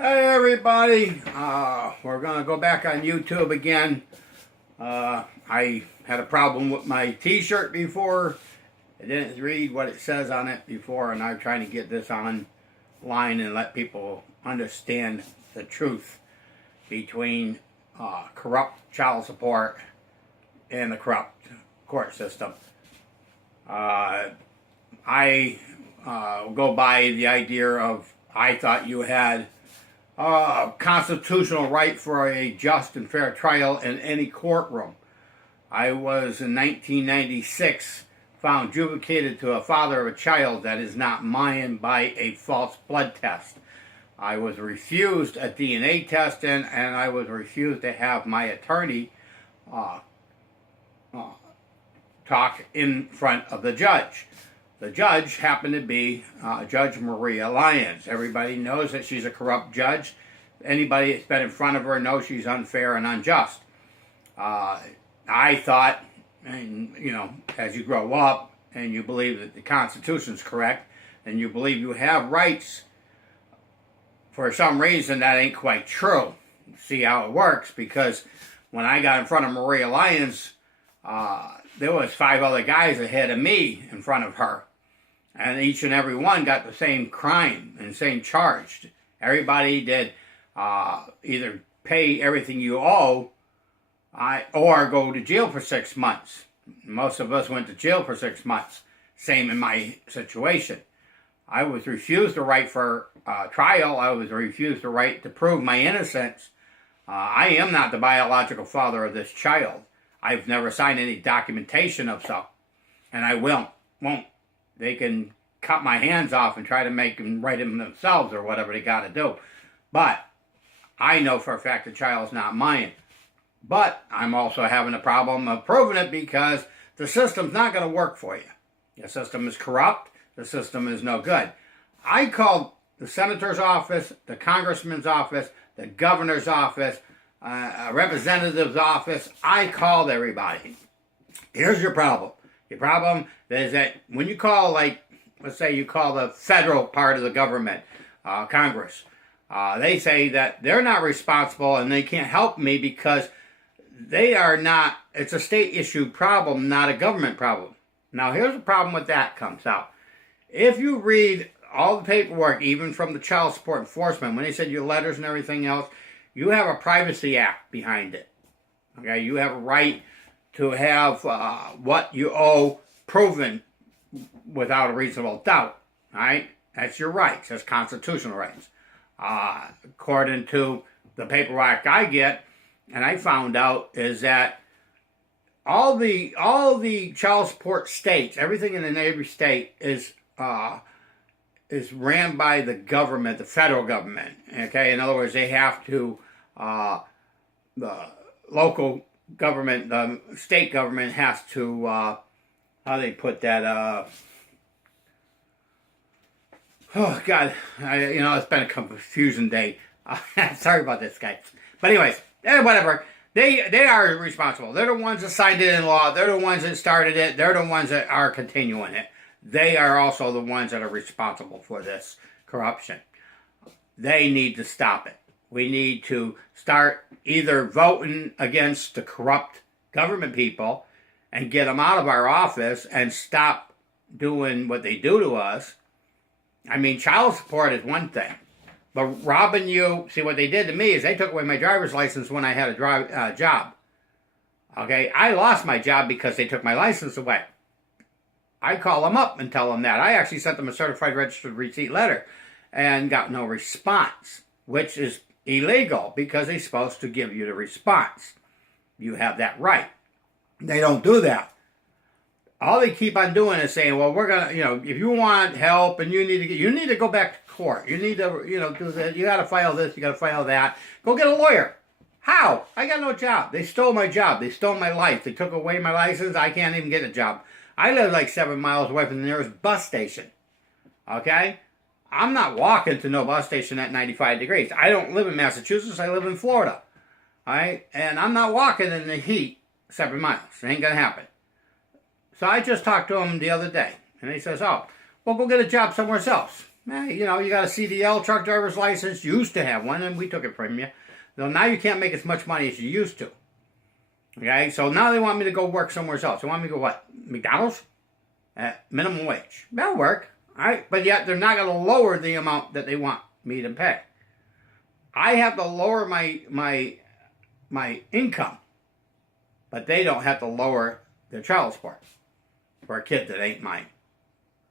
Hey everybody, we're going to go back on YouTube again. I had a problem with my t-shirt before. I didn't read what it says on it before, and I'm trying to get this online and let people understand the truth between corrupt child support and the corrupt court system. I go by the idea of I thought you had constitutional right for a just and fair trial in any courtroom. I was in 1996 found justified to a father of a child that is not mine by a false blood test. I was refused a DNA test and I was refused to have my attorney talk in front of the judge. The judge happened to be Judge Maria Lyons. Everybody knows that she's a corrupt judge. Anybody that's been in front of her knows she's unfair and unjust. I thought, and you know, as you grow up and you believe that the Constitution's correct and you believe you have rights, for some reason that ain't quite true. See how it works, because when I got in front of Maria Lyons, there was 5 other guys ahead of me in front of her. And each and every one got the same crime and same charge. Everybody did either pay everything you owe or go to jail for 6 months. Most of us went to jail for 6 months. Same in my situation. I was refused the right for trial. I was refused the right to prove my innocence. I am not the biological father of this child. I've never signed any documentation of so. And I won't. They can cut my hands off and try to make them write them themselves or whatever they got to do. But I know for a fact the child's not mine. But I'm also having a problem of proving it because the system's not going to work for you. The system is corrupt. The system is no good. I called the senator's office, the congressman's office, the governor's office, a representative's office. I called everybody. Here's your problem. Your problem is that when you call, like, let's say you call the federal part of the government, Congress, they say that they're not responsible and they can't help me because they are not, it's a state issue problem, not a government problem. Now, here's the problem with that comes out. If you read all the paperwork, even from the child support enforcement, when they send you letters and everything else, you have a Privacy Act behind it. Okay, you have a right to have what you owe proven without a reasonable doubt. All right? That's your rights. That's constitutional rights. According to the paperwork I get, and I found out, is that all the child support states, everything in every state is ran by the government, the federal government. Okay? In other words, they have to, the local government, the state government has to, how they put that, oh God, it's been a confusing day. Sorry about this, guys. But anyways, whatever. They are responsible. They're the ones that signed it in law. They're the ones that started it. They're the ones that are continuing it. They are also the ones that are responsible for this corruption. They need to stop it. We need to start either voting against the corrupt government people and get them out of our office and stop doing what they do to us. I mean, child support is one thing. But robbing you, see what they did to me is they took away my driver's license when I had a job. Okay, I lost my job because they took my license away. I call them up and tell them that. I actually sent them a certified registered receipt letter and got no response, which is illegal because they're supposed to give you the response. You have that right. They don't do that. All they keep on doing is saying, well, we're going to, if you want help and you need to go back to court. You need to, do that. You got to file this. You got to file that. Go get a lawyer. How? I got no job. They stole my job. They stole my life. They took away my license. I can't even get a job. I live like 7 miles away from the nearest bus station. Okay? I'm not walking to no bus station at 95 degrees. I don't live in Massachusetts. I live in Florida. All right? And I'm not walking in the heat 7 miles. It ain't going to happen. So I just talked to him the other day. And he says, oh, well, go get a job somewhere else. You know, you got a CDL, truck driver's license. You used to have one, and we took it from you. So now you can't make as much money as you used to. Okay, so now they want me to go work somewhere else. They want me to go what? McDonald's? At minimum wage. That'll work. All right, but yet they're not going to lower the amount that they want me to pay. I have to lower my income, but they don't have to lower their child support for a kid that ain't mine.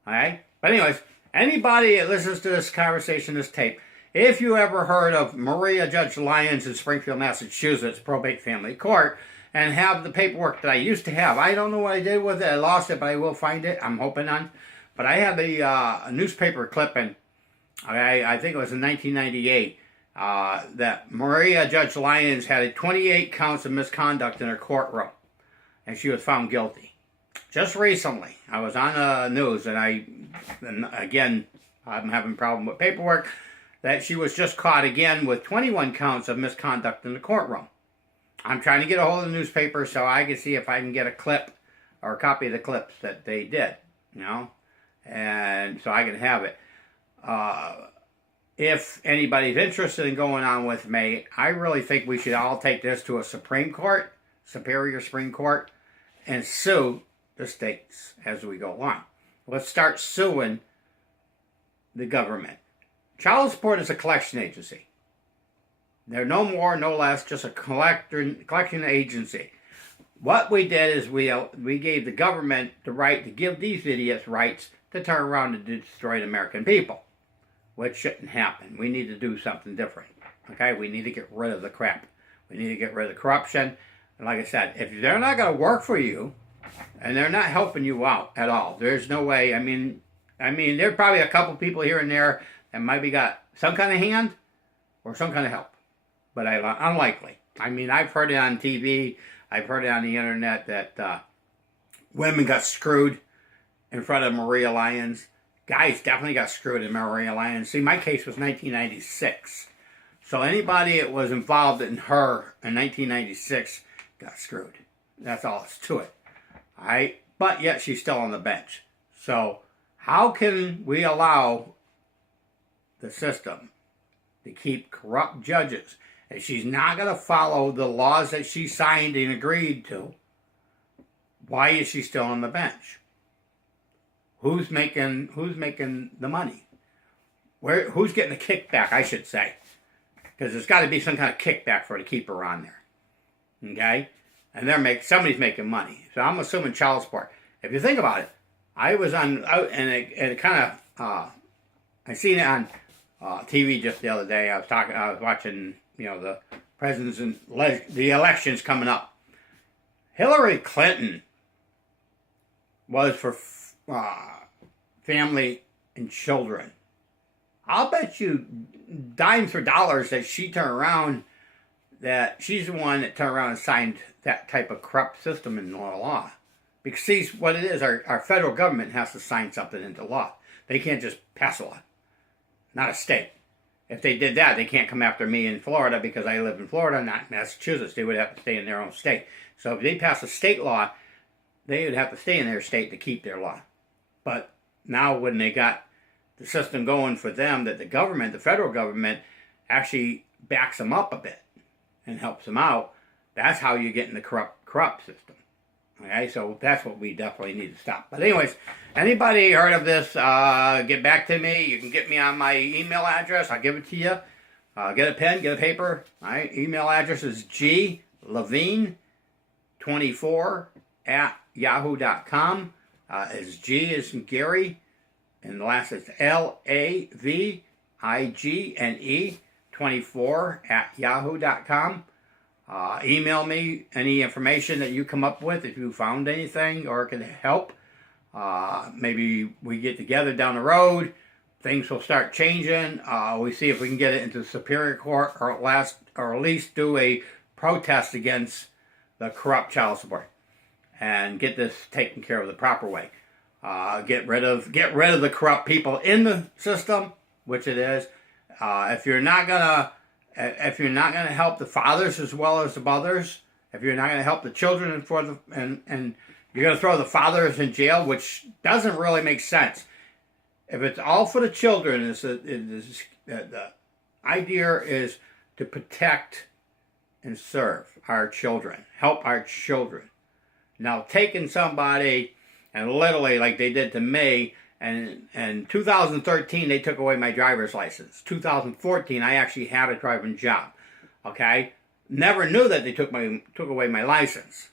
All right? But anyways, anybody that listens to this conversation, this tape, if you ever heard of Maria Judge Lyons in Springfield, Massachusetts, probate family court, and have the paperwork that I used to have, I don't know what I did with it. I lost it, but I will find it. I'm hoping on. But I have a newspaper clipping, I think it was in 1998, that Maria Judge Lyons had 28 counts of misconduct in her courtroom, and she was found guilty. Just recently, I was on the news, and again, I'm having a problem with paperwork, that she was just caught again with 21 counts of misconduct in the courtroom. I'm trying to get a hold of the newspaper so I can see if I can get a clip or a copy of the clips that they did, you know, and so I can have it. If anybody's interested in going on with me, I really think we should all take this to a Supreme Court, Superior Supreme Court, and sue the states as we go along. Let's start suing the government. Child support is a collection agency. They're no more, no less, just a collection agency. What we did is we gave the government the right to give these idiots rights to turn around and destroy the American people, which shouldn't happen. We need to do something different. Okay, we need to get rid of the crap. We need to get rid of the corruption. And like I said, if they're not going to work for you, and they're not helping you out at all, there's no way. I mean, there's probably a couple people here and there that maybe got some kind of hand or some kind of help, but unlikely. I mean, I've heard it on TV, I've heard it on the internet that women got screwed in front of Maria Lyons. Guys definitely got screwed in Maria Lyons. See, my case was 1996. So anybody that was involved in her in 1996 got screwed. That's all that's to it. All right? But yet she's still on the bench. So how can we allow the system to keep corrupt judges? If she's not going to follow the laws that she signed and agreed to, why is she still on the bench? Who's making the money? Who's getting the kickback, I should say? Because there's got to be some kind of kickback for her to keep her on there. Okay? And somebody's making money. So I'm assuming child support. If you think about it, I was on, and it kind of, I seen it on TV just the other day. I was watching, you know, the presidents and the elections coming up. Hillary Clinton was for family and children. I'll bet you dimes for dollars that she turned around, that she's the one that turned around and signed that type of corrupt system into law. Because see, what it is, our federal government has to sign something into law. They can't just pass a law. Not a state. If they did that, they can't come after me in Florida because I live in Florida, not Massachusetts. They would have to stay in their own state. So if they pass a state law, they would have to stay in their state to keep their law. But now when they got the system going for them, that the government, the federal government, actually backs them up a bit and helps them out, that's how you get in the corrupt system. Okay, so that's what we definitely need to stop. But anyways, anybody heard of this, get back to me. You can get me on my email address. I'll give it to you. Get a pen, get a paper. All right, email address is glevine24@yahoo.com. It's G as in Gary, and the last is LAVIGNE 24@yahoo.com. Email me any information that you come up with if you found anything or can help. Maybe we get together down the road. Things will start changing. We see if we can get it into the Superior Court or at least do a protest against the corrupt child support and get this taken care of the proper way. Get rid of the corrupt people in the system, which it is. If you're not gonna help the fathers as well as the mothers, if you're not going to help the children and you're going to throw the fathers in jail, which doesn't really make sense. If it's all for the children, the idea is to protect and serve our children, help our children. Now, taking somebody and literally, like they did to me, and in 2013 they took away my driver's license. 2014 I actually had a driving job. Okay, never knew that they took away my license.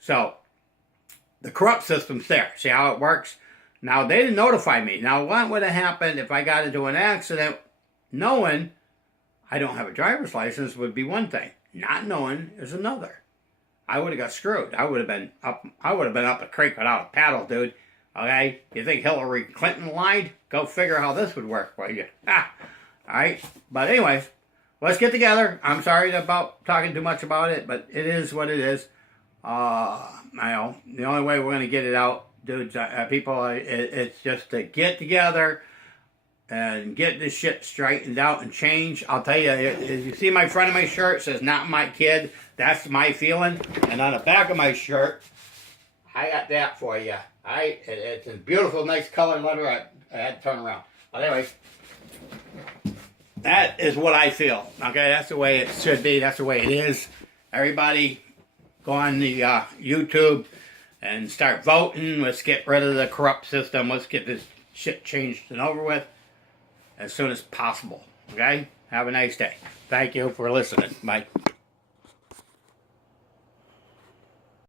So the corrupt system's there. See how it works? Now they didn't notify me. Now what would have happened if I got into an accident, knowing I don't have a driver's license would be one thing. Not knowing is another. I would have got screwed. I would have been up the creek without a paddle, dude. Okay? You think Hillary Clinton lied? Go figure how this would work for you. Alright? But anyways, let's get together. I'm sorry about talking too much about it, but it is what it is. I know the only way we're going to get it out, dudes, people, it's just to get together and get this shit straightened out and change. I'll tell you, if you see my front of my shirt, it says "Not my kid." That's my feeling. And on the back of my shirt, I got that for you. Alright? It's a beautiful, nice color letter. I had to turn around. But anyways, that is what I feel. Okay? That's the way it should be. That's the way it is. Everybody, go on the YouTube and start voting. Let's get rid of the corrupt system. Let's get this shit changed and over with as soon as possible. Okay? Have a nice day. Thank you for listening. Bye.